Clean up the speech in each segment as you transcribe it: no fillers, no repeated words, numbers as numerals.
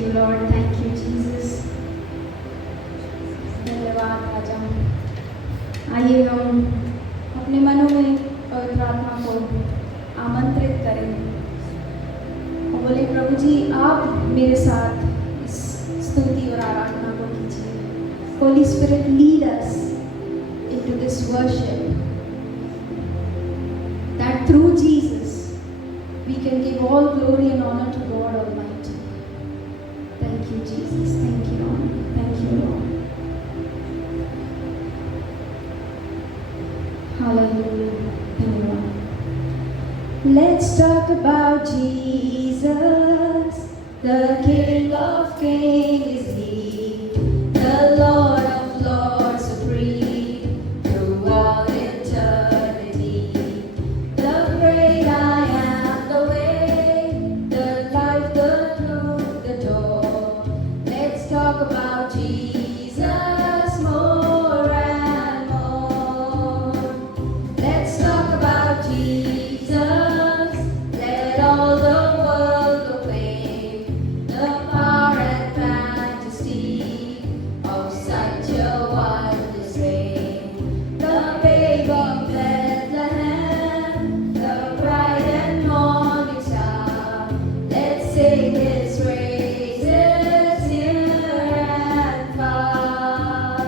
you Lord, thank you Jesus. धन्यवाद राजा। आइए हम अपने मनों में पवित्र आत्मा को आमंत्रित करें और बोले प्रभु जी आप मेरे साथ इस स्तुति और आराधना को कीजिए। Holy Spirit lead us into this worship that through Jesus we can give all glory and honor to God Almighty. Thank you Jesus, thank you Lord, thank you Lord. Hallelujah. Dhanyawad. Let's talk about Jesus, the King of Kings is He, the Lord of Lords supreme through all eternity. The great I am, the way, the life, the truth, the door. Let's talk about Jesus more and more. Let's talk about Jesus. Let all the world proclaim the power and majesty of such a wondrous reign. The babe of Bethlehem, the bright and morning star. Let's sing His praises near and far.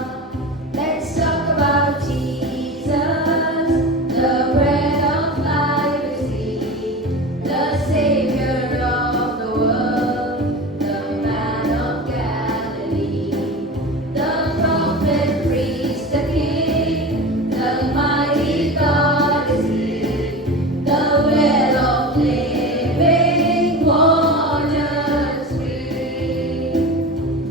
Let's talk about Jesus, the bread of life is He, the Savior of the world, the Man of Galilee, the prophet, priest, the King, the mighty God is He, the well of living water stream.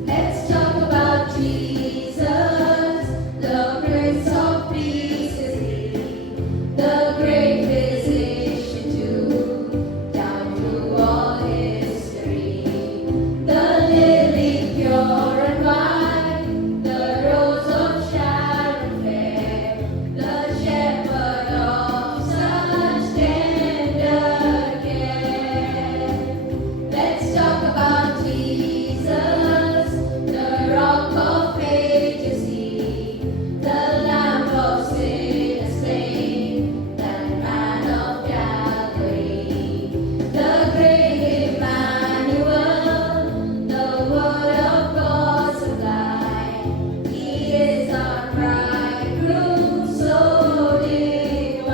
Let's talk about Jesus, the Prince of Peace is He, the great physician too, down through all history. The lily pure and white, the rose of Sharon fair, the shepherd of such tender care. Let's talk about Jesus, the rock of ages He, the Lamb of sin slain, that Man of Calvary, the great Emmanuel, the Word of God sublime. He is our bridegroom, so divine.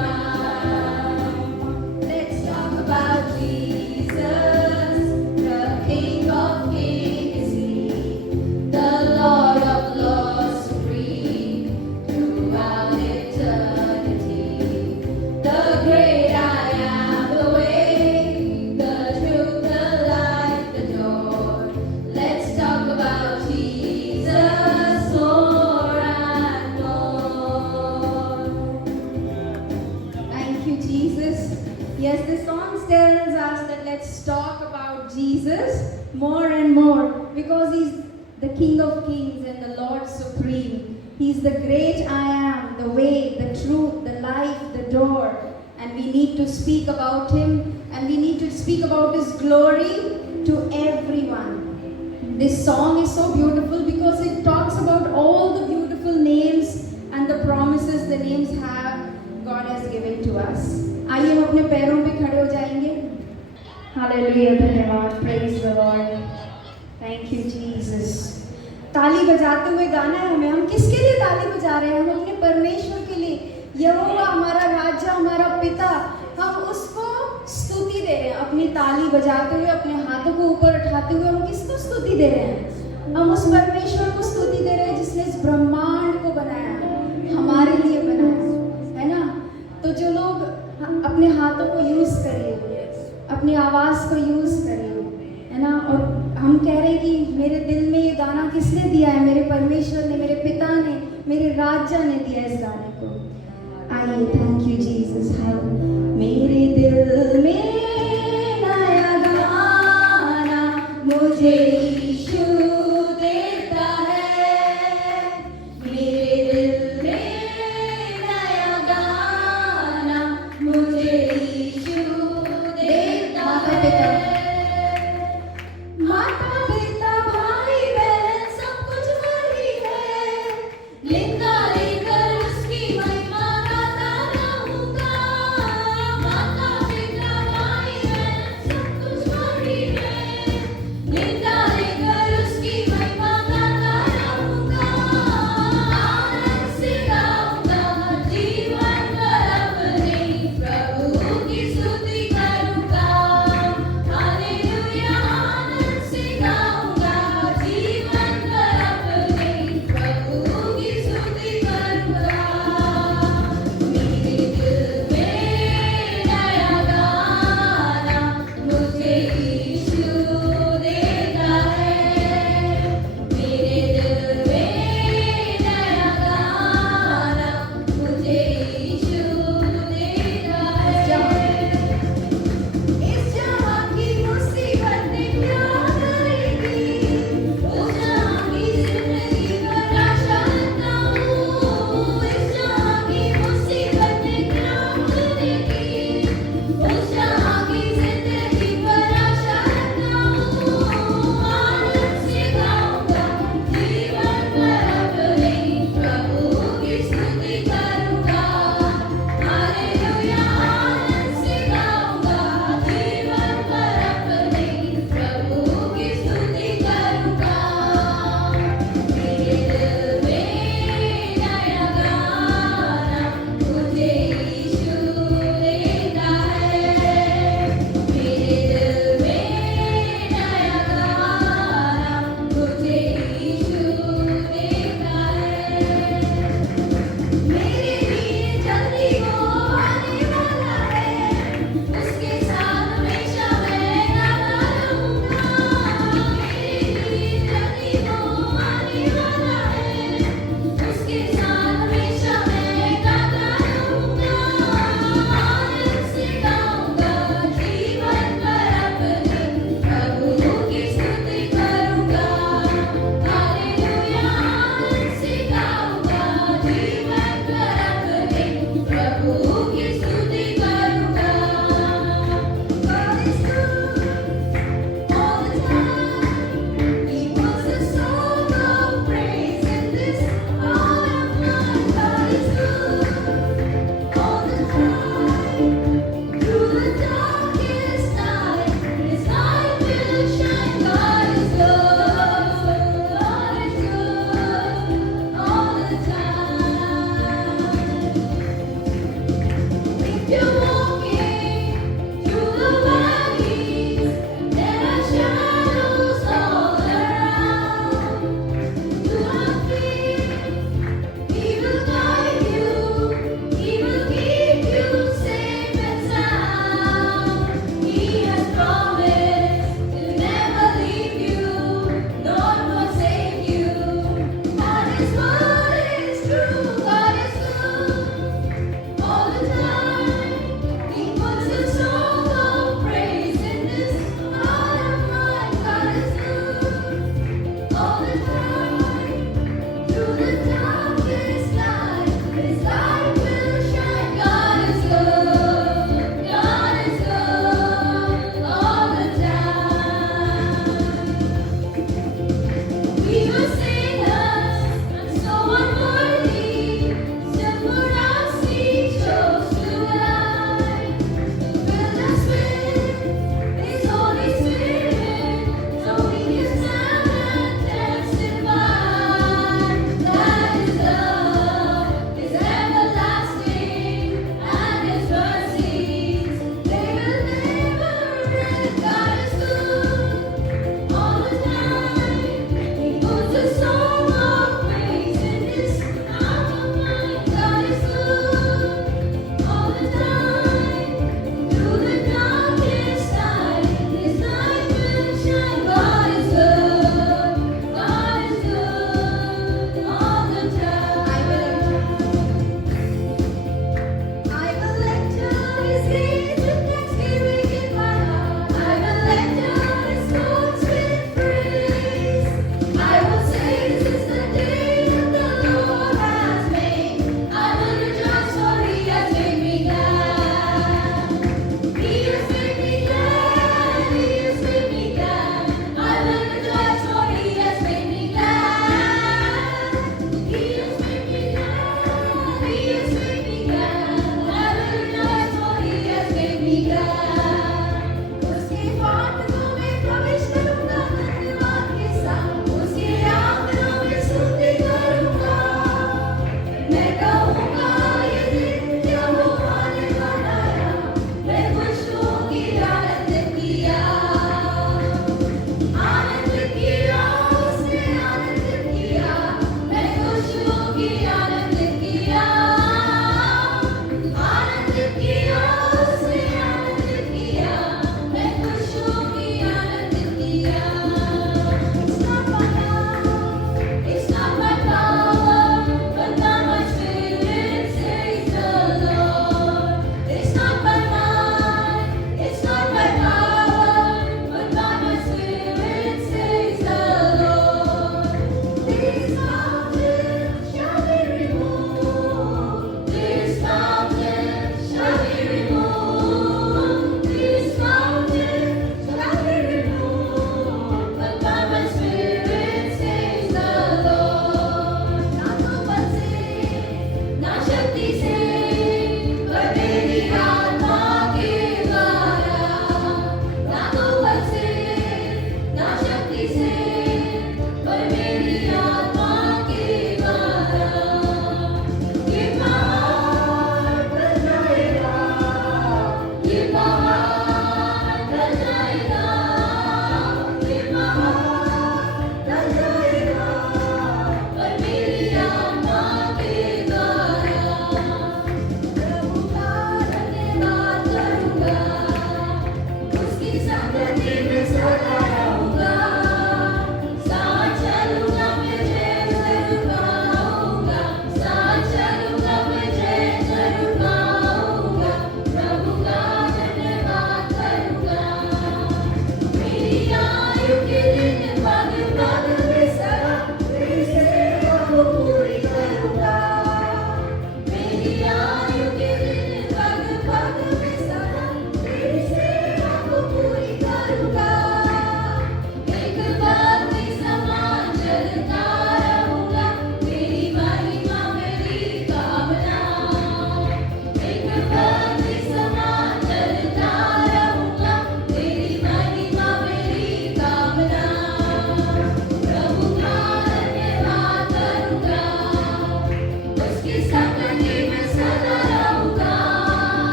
Let's talk about Jesus, the King of Kings is He, the Lord of Lords supreme throughout eternity. The great I am, the way, the truth, the light, the door. Let's talk about Jesus more and more. Thank you, Jesus. Yes, the song tells us that let's talk about Jesus more and more because He's the King of Kings and the Lord Supreme. He's the great I am, the way, the truth, the life, the door. And we need to speak about Him and we need to speak about His glory to everyone. This song is so beautiful because it talks about all the beautiful names and the promises the names have God has given to us. आइए हम अपने पैरों पे खड़े हो जाएंगे. Hallelujah, धन्यवाद, praise the Lord. Thank you Jesus. ताली बजाते हुए गाना है हमें. हम किसके लिए ताली बजा रहे हैं? हम अपने परमेश्वर के लिए. यहोवा हमारा राजा, हमारा पिता, हम उसको स्तुति दे रहे हैं. अपनी ताली बजाते हुए, अपने हाथों को ऊपर उठाते हुए हम किसको स्तुति दे रहे हैं? हम उस परमेश्वर को स्तुति दे रहे हैं जिसने इस ब्रह्मांड को बनाया, हमारे लिए बनाया है ना. तो जो लोग अपने हाथों को यूज करिए, अपनी आवाज़ को यूज करिए, है ना. और हम कह रहे हैं कि मेरे दिल में ये गाना किसने दिया है? मेरे परमेश्वर ने, मेरे पिता ने, मेरे राजा ने दिया इस गाने को. आइए, थैंक यू जीसस. मेरे दिल में नया गाना मुझे यीशु देता है. मेरे दिल में नया गाना मुझे यीशु देता है. माता पिता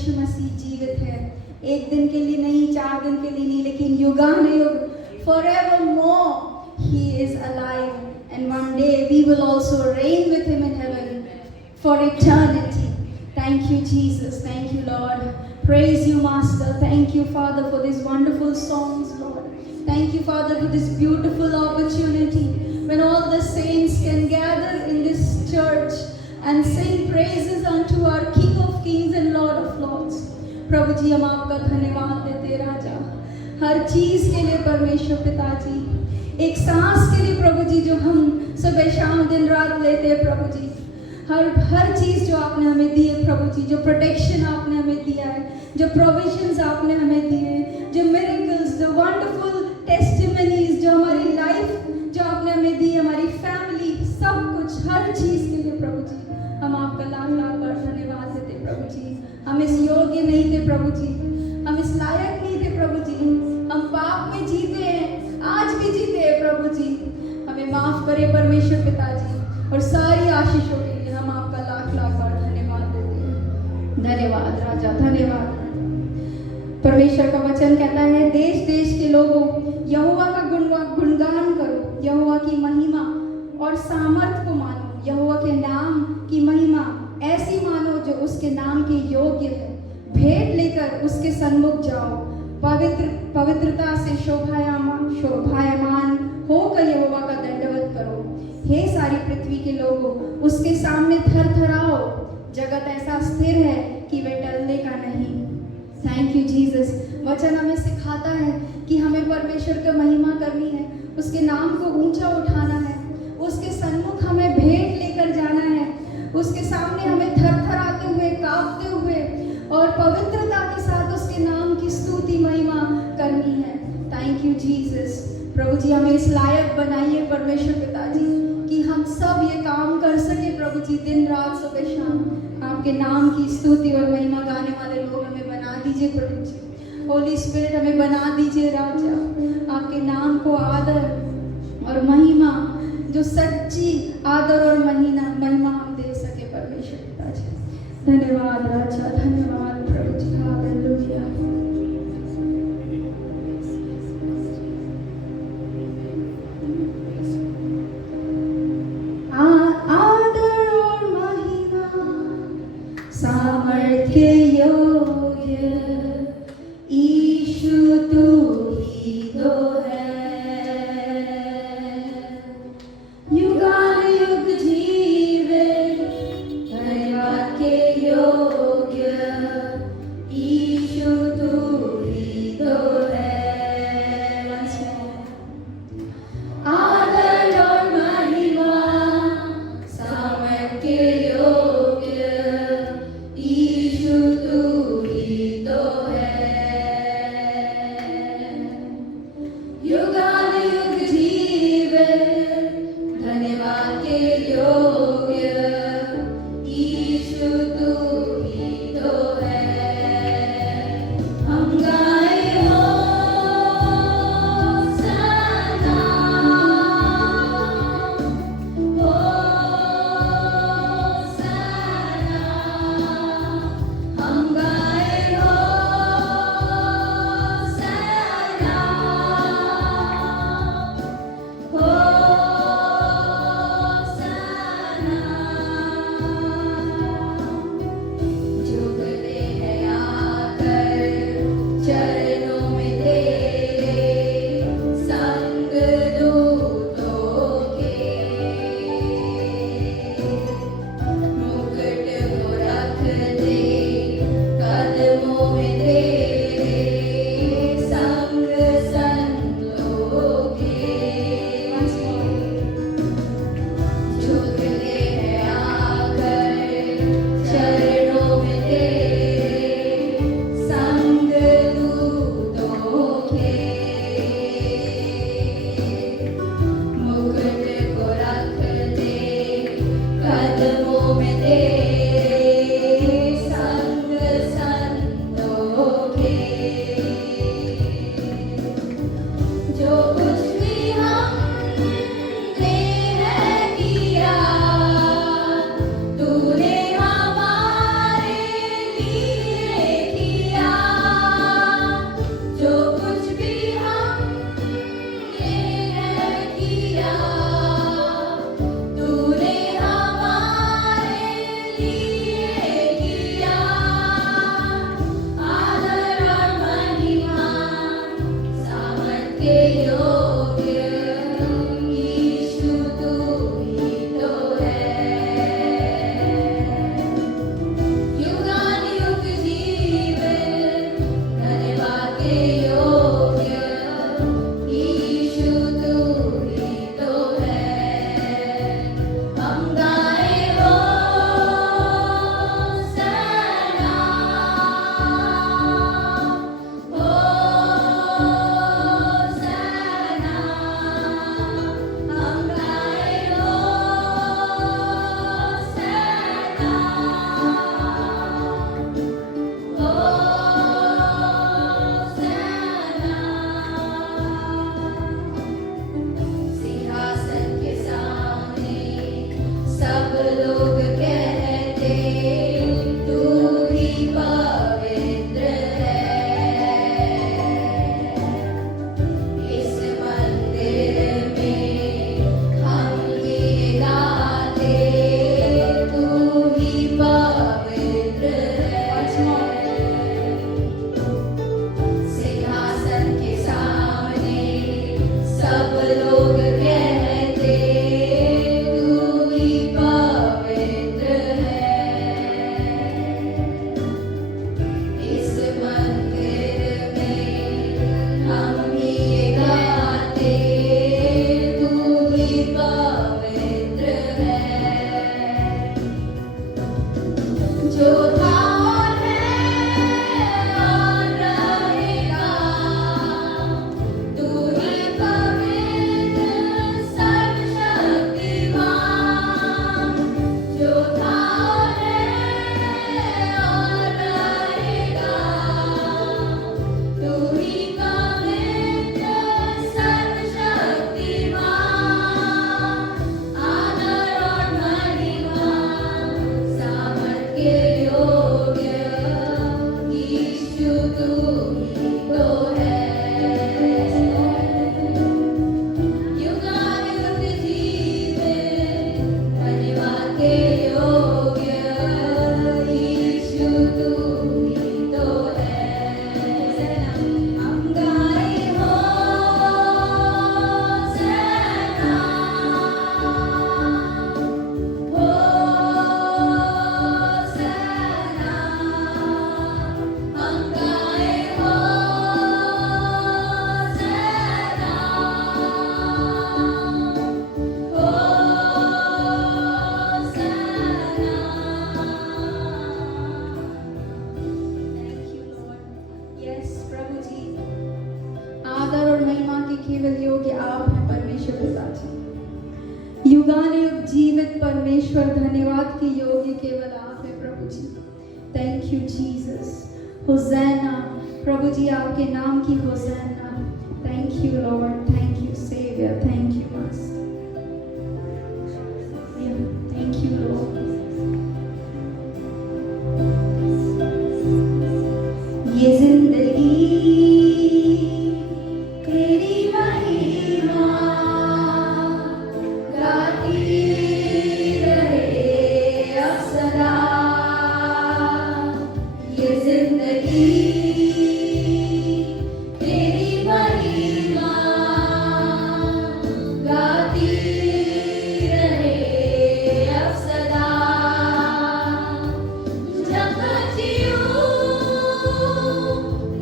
यीशु मसीह जीवित है। एक दिन के लिए नहीं, 4 दिन के लिए नहीं, लेकिन युगानुयुग, forevermore he is alive, and one day we will also reign with him in heaven for eternity. Thank you, Jesus. Thank you, Lord. Praise you, Master. Thank you, Father, for these wonderful songs, Lord. Thank you, Father, for this beautiful opportunity when all the saints can gather in this church and sing praises unto our King of Kings and Lord of Lords. प्रभु जी, हम आपका धन्यवाद देते राजा, हर चीज के लिए परमेश्वर पिताजी, एक सांस के लिए प्रभु जी जो हम सुबह शाम दिन रात लेते हैं प्रभु जी, हर चीज जो आपने हमें दी है प्रभु जी, जो प्रोटेक्शन आपने हमें दिया है, जो प्रोविजंस आपने हमें दिए हैं, जो मिरेकल्स, जो वंडरफुल टेस्टिमनीज, जो हमारी लाइफ जो आपने हमें दी, हमारी फैमिली, सब कुछ, हर चीज के लिए प्रभु जी हम आपका लाख लाख बार धन्यवाद देते प्रभु जी। हम इस योग्य नहीं थे प्रभु जी, हम इस लायक नहीं थे प्रभु जी, हम पाप में जीते हैं, आज भी जीते हैं प्रभु जी। हमें माफ करे परमेश्वर पिताजी, और सारी आशीषों के लिए हम आपका लाख लाख बार धन्यवाद देते हैं। धन्यवाद राजा, धन्यवाद। परमेश्वर का वचन कहता है, देश देश के लोगों यहोवा का गुणगान करो, यहोवा की महिमा और सामर्थ को मानो, यहोवा के नाम की महिमा ऐसी मानो जो उसके नाम के योग्य है। भेंट लेकर उसके सन्मुख जाओ, पवित्रता से शोभायमान होकर यहोवा का दंडवत करो। हे सारी पृथ्वी के लोगों, उसके सामने थरथराओ, जगत ऐसा स्थिर है कि वे टलने का नहीं। Thank you Jesus. वचन हमें सिखाता है कि हमें परमेश्वर की महिमा करनी है, उसके नाम को ऊंचा उठाना है, उसके सन्मुख हमें भेंट लेकर जाना है, उसके सामने हमें थरथराते हुए, कांपते हुए और पवित्रता के साथ उसके नाम की स्तुति महिमा करनी है। Thank you Jesus. प्रभु जी, हमें इस लायक बनाइए परमेश्वर पिताजी कि हम सब ये काम कर सके प्रभु जी, दिन रात सुबह शाम आपके नाम की स्तुति और महिमा गाने वाले लोग हमें बना दीजिए प्रभु जी। होली स्पिरिट हमें बना दीजिए राजा, आपके नाम को आदर और महिमा, जो सच्ची आदर और महिमा हम दे सके परमेश्वर पिताजी। धन्यवाद राजा, धन्यवाद प्रभु जी। हालेलुया। आदर और महिमा सामर्थ्य योग्य यीशु तू ही तो है, युगानुयुग जीवित धन्यवाद के योग्य केवल आप है प्रभु जी। Thank you Jesus. होसैना प्रभु जी, आपके नाम की होसैना। Thank you Lord, thank you saviour, thank you master, thank you Lord. ये जिंदगी तेरी महिमा गाती रहे अब सदा। ये जिंदगी तेरी महिमा गाती रहे अब सदा। जब तक जीऊं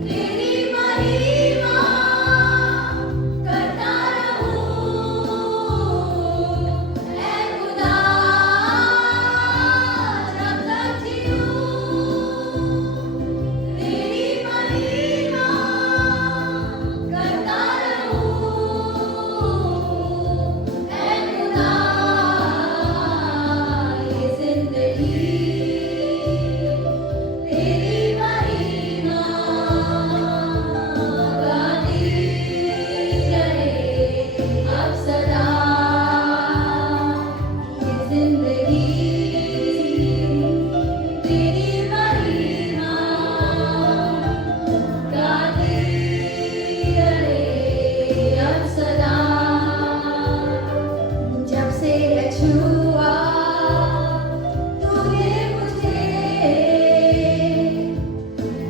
तेरी महिमा करता रहूं ऐ खुदा। जब तक जीऊं तेरी महिमा करता रहूं ऐ खुदा। ये जिंदगी तेरी महिमा गाती रहे अब सदा। ये जिंदगी तेरी महिमा गाती रहे अब सदा। जब से है छुआ तूने मुझे,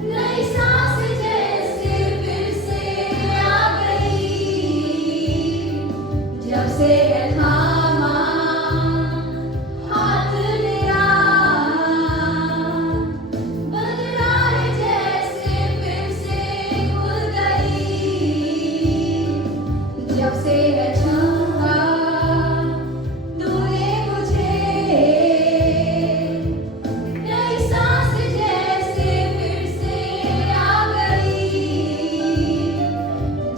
नई सांस जैसे फिर से आ गई। जब से है थामा हाथ मेरा, बदराह जैसे फिर से खुल गई। जब से है छुआ तूने मुझे, नई सांस जैसे फिर से आ गई।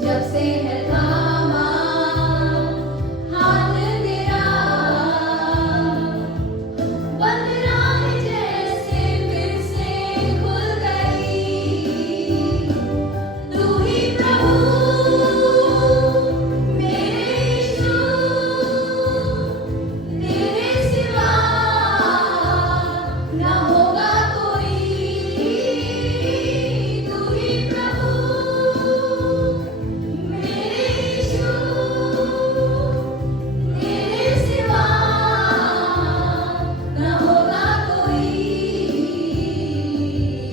जब से है थामा हाथ तेरा, बदराह जैसे फिर से खुल गई। तू ही प्रभु मेरे यीशु, तेरे सिवा न होगा कोई। तू ही प्रभु मेरे यीशु, तेरे सिवा न होगा कोई।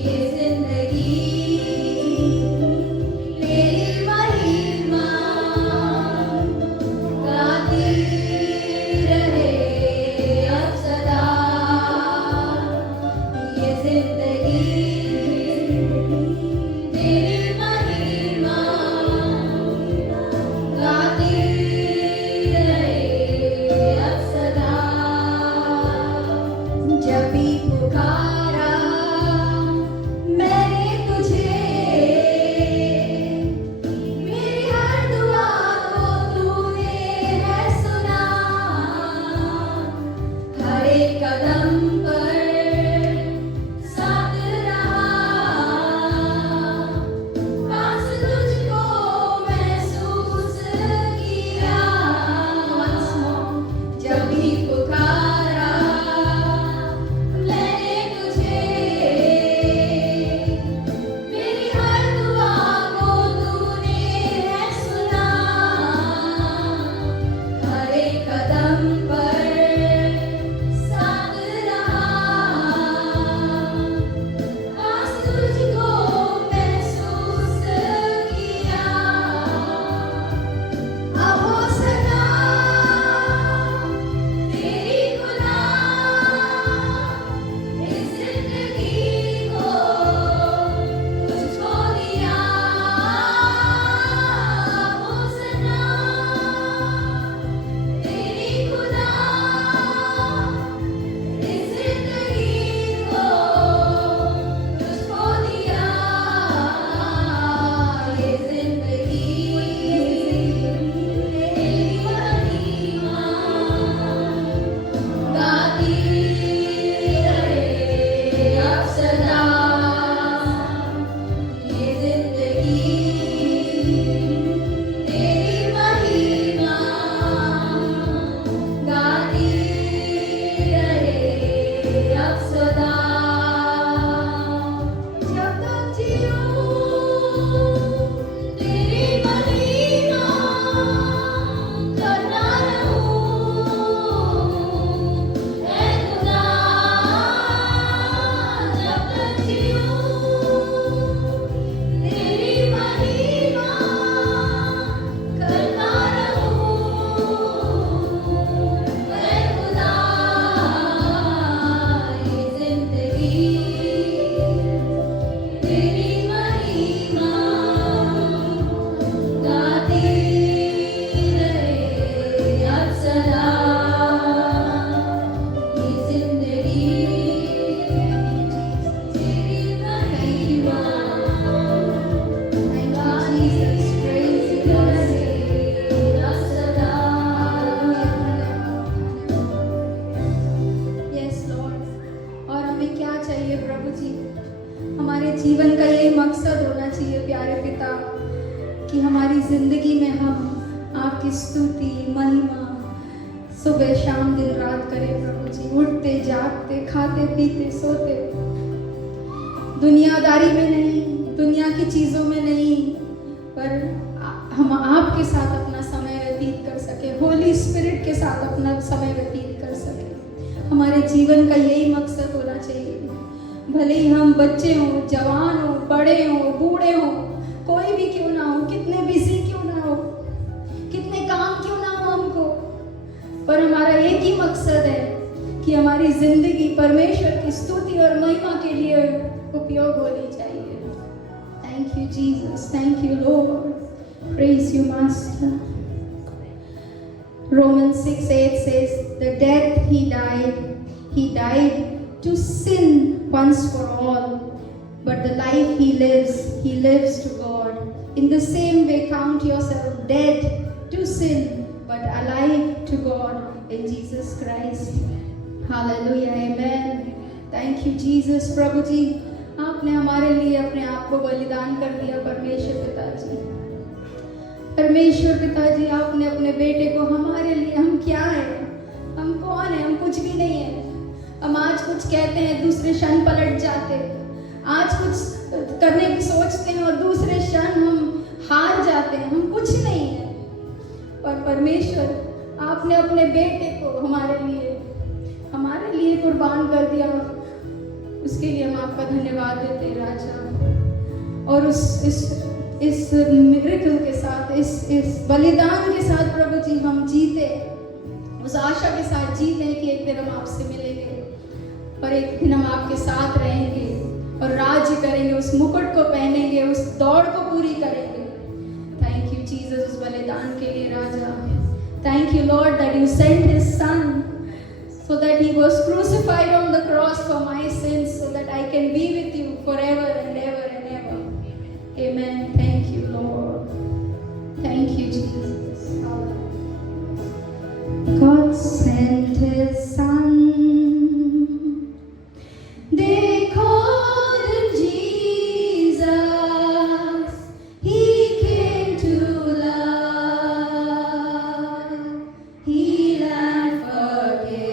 ये जिंदगी तेरी महिमा गाती रहे अब सदा। ये जिंदगी तेरी महिमा गाती रहे अब सदा। जब भी पुकारा मैंने तुझे, मेरी हर दुआ को तूने है सुना। हर एक कदम पर साथ रहा, पास तुझको महसूस किया। जब भी पुकारा मैंने तुझे, मेरी हर दुआ को तूने है सुना। हर एक कदम पर साथ रहा, चाहिए प्रभु जी, हमारे जीवन का यही मकसद होना चाहिए प्यारे पिता, कि हमारी जिंदगी में हम आपकी स्तुति महिमा सुबह शाम दिन रात करें प्रभु जी, उठते जागते खाते पीते सोते, दुनियादारी में नहीं, दुनिया की चीज़ों में नहीं, पर हम आपके साथ अपना समय व्यतीत कर सके, होली स्पिरिट के साथ अपना समय व्यतीत कर सके। हमारे जीवन का यही मकसद होना चाहिए। भले ही हम बच्चे हों, जवान हों, बड़े हों, बूढ़े हों, कोई भी क्यों ना हो, कितने बिजी क्यों ना हो, कितने काम क्यों ना हो हमको, पर हमारा एक ही मकसद है कि हमारी जिंदगी परमेश्वर की स्तुति और महिमा के लिए उपयोग होनी चाहिए। Thank you Jesus, thank you Lord, praise you master. Romans 6:8 says, the death he died to sin once for all, but the life he lives to God. In the same way, count yourself dead to sin, but alive to God in Jesus Christ. Hallelujah, amen. Thank you Jesus. प्रभु जी, आपने हमारे लिए अपने आप को बलिदान कर दिया परमेश्वर पिताजी। परमेश्वर पिताजी, आपने अपने बेटे को हमारे लिए, हम क्या हैं, हम कौन हैं, हम कुछ भी नहीं है। हम आज कुछ कहते हैं, दूसरे क्षण पलट जाते, आज कुछ करने की सोचते हैं और दूसरे क्षण हम हार जाते हैं, हम कुछ नहीं है। पर परमेश्वर, आपने अपने बेटे को हमारे लिए कुर्बान कर दिया, उसके लिए हम आपका धन्यवाद देते हैं राजा। और इस मिरेकल के साथ, इस बलिदान के साथ प्रभु जी हम जीते, उस आशा के साथ जीते हैं कि एक दिन हम आपसे मिलेंगे और एक दिन हम आपके साथ रहेंगे और राज्य करेंगे, उस मुकुट को पहनेंगे, उस दौड़ को पूरी करेंगे। थैंक यू जीसस उस बलिदान के लिए राजा। Thank you Lord that you sent his son so that he was crucified on the cross for my sins, so that I can be with you forever and ever and ever. Amen. Thank you, Lord. Thank you, Jesus. God sent his son. They called him Jesus. He came to love, heal and forgive.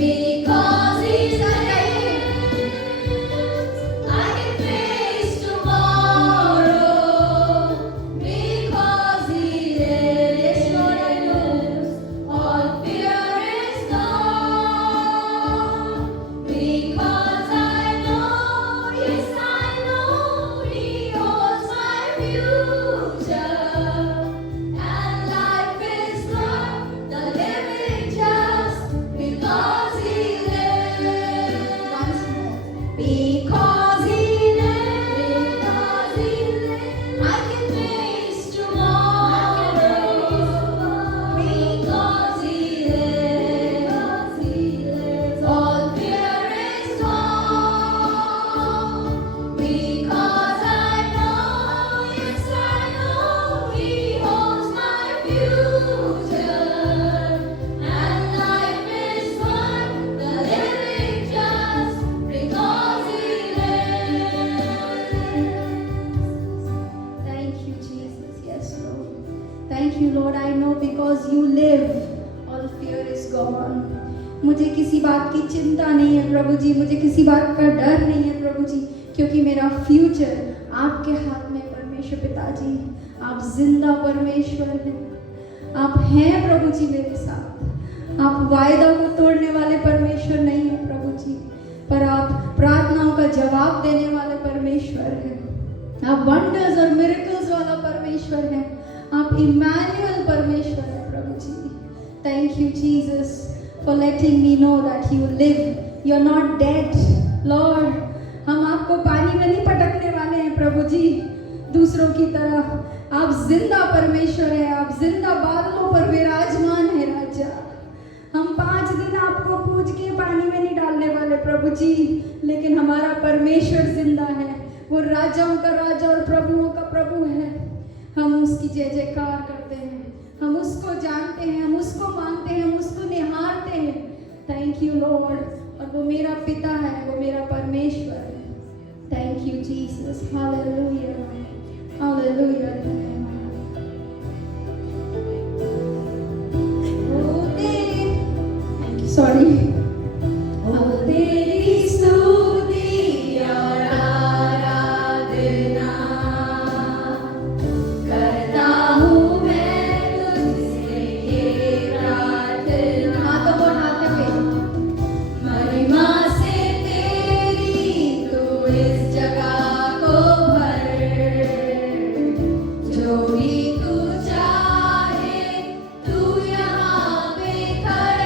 Because He lives, I can face tomorrow. Because He lives, Lord, I know all fear is gone. Because I know, yes, I know He holds my future. And life is worth the living just because He lives. Once more. Because He lives, I can face tomorrow. Because He lives, all fear is gone. Because I know, yes, I know He holds my future. And life is worth the living just because He lives. Thank you, Jesus. Yes, Lord. Thank you, Lord. I know because you live, all fear is gone. मुझे किसी बात की चिंता नहीं है प्रभु जी, मुझे किसी बात का डर नहीं है प्रभु जी, क्योंकि मेरा फ्यूचर आपके हाथ में परमेश्वर पिताजी। आप जिंदा परमेश्वर हैं, आप हैं प्रभु जी मेरे साथ। आप वायदा को तोड़ने वाले परमेश्वर नहीं है प्रभु जी, पर आप प्रार्थनाओं का जवाब देने वाले परमेश्वर हैं। आप वंडर्स और मिरेकल्स वाला परमेश्वर हैं। आप इमैनुअल परमेश्वर हैं प्रभु जी। Thank you, Jesus, for letting me know that you live. You're not dead, Lord. हम आपको पानी में नहीं पटकने वाले हैं प्रभु जी दूसरों की तरह। आप जिंदा परमेश्वर है, आप जिंदा बादलों पर विराजमान है राजा। हम 5 दिन आपको पूज के पानी में नहीं डालने वाले प्रभु जी, लेकिन हमारा परमेश्वर जिंदा है। वो राजाओं का राजा और प्रभुओं का प्रभु है। हम उसकी जय जयकार करते हैं, हम उसको जानते हैं, हम उसको मानते हैं, हम उसको निहारते हैं। Thank you Lord. और वो मेरा पिता है, वो मेरा परमेश्वर है। Thank you Jesus. Hallelujah, hallelujah. Sorry. तेरी स्तुति और आराधना करता हूँ मैं तुझसे ये प्रार्थना। हाथों को हाथ पे। महिमा से तेरी तू इस जगह को भर, जो भी तू चाहे तू यहाँ पे कर।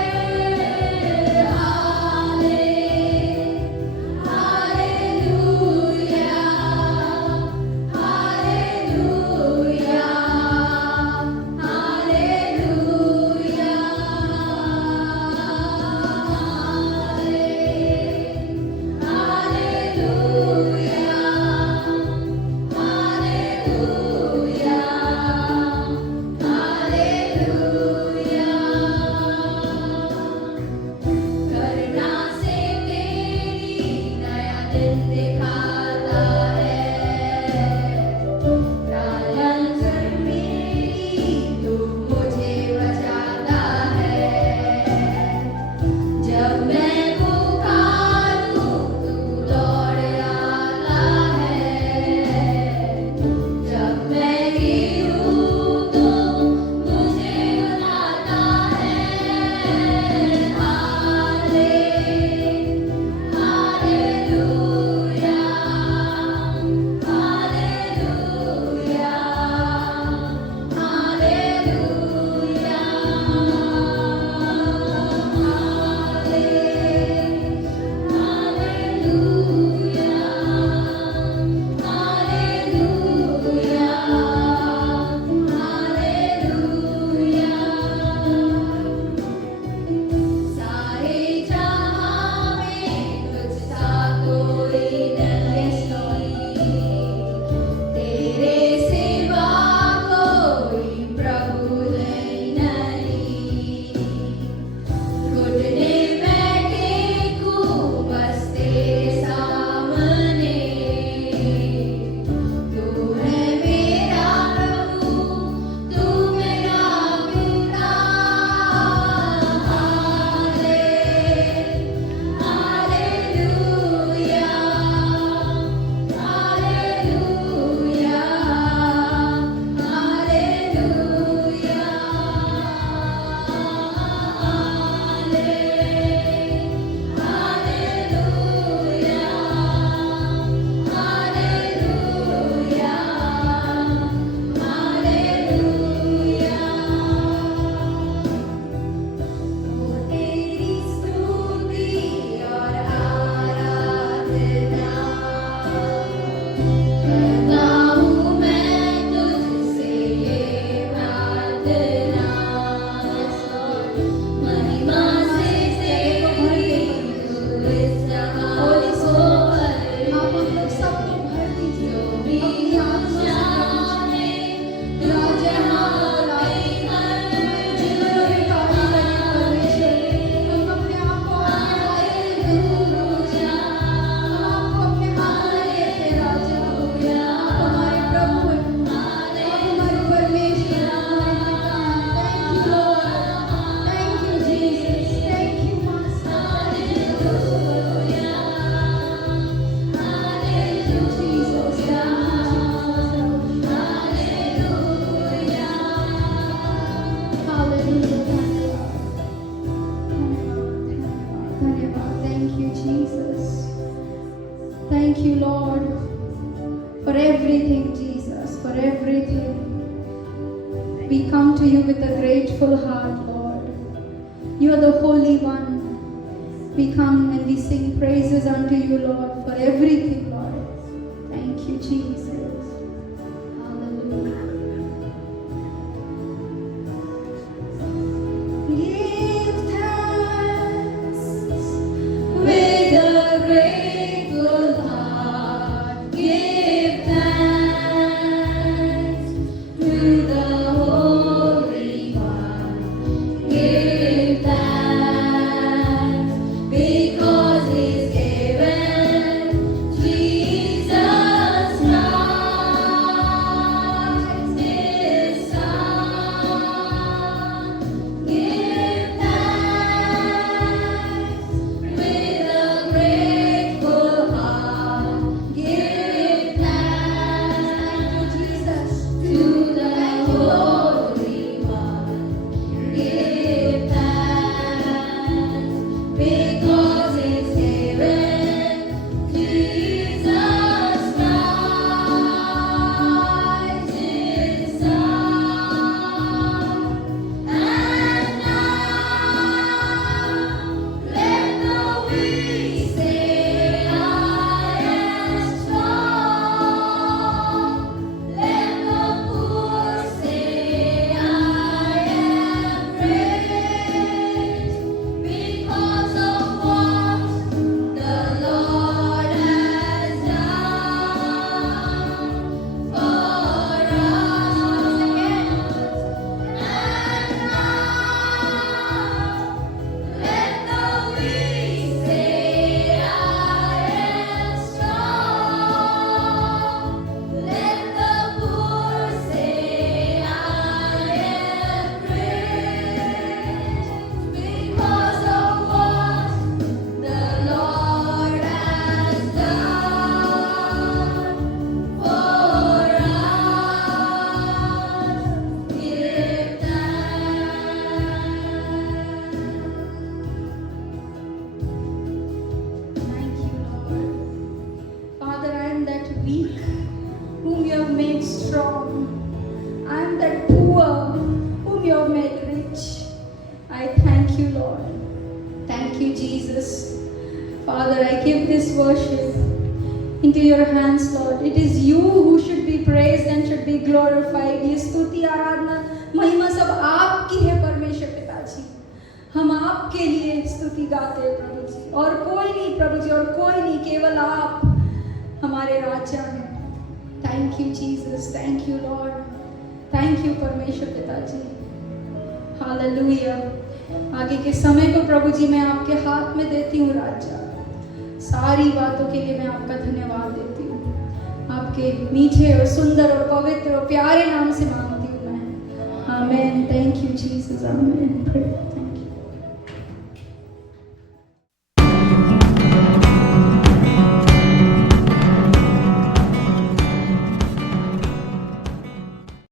you, Jesus. Thank you, Lord, for everything, Jesus, for everything. We come to you with a grateful heart, Lord. You are the Holy One. We come and we sing praises unto you, Lord, for everything, Lord. Thank you, Jesus. Hallelujah. Give thanks with a grateful heart. Give thanks to the Holy One. Give thanks because He's given Jesus Christ, His Son. Give thanks with a grateful heart. Give thanks to Jesus, to the Holy One. Give thanks because He's given Jesus Christ, His Son. And now let the weak say, I am strong. Let the poor say, I am rich because of what the Lord has done for us. And now let the weak say, I am strong. Let the poor say, I am rich because of what the Lord has done for us. Give thanks. Thank you, Lord. Father, I am that weak whom you have made strong. I am that poor whom you have made rich. I thank you, Lord. Thank you, Jesus. Father, I give this worship into your hands, Lord. It is you who should be praised and should be glorified. ये स्तुति आराधना महिमा सब आपकी है परमेश्वर पिताजी. हम आपके लिए स्तुति गाते हैं प्रभु जी, और कोई नहीं प्रभु जी, और कोई नहीं, केवल आप हमारे राजा हैं. Thank you Jesus, thank you Lord, thank you परमेश्वर पिताजी. हालेलुया. आगे के समय को प्रभु जी मैं आपके हाथ में देती हूँ राजा. सारी बातों के लिए मैं आपका धन्यवाद देती हूँ. आपके मीठे और सुंदर और पवित्र और प्यारे नाम से मांगती हूँ मैं. Amen. Thank you Jesus. Amen.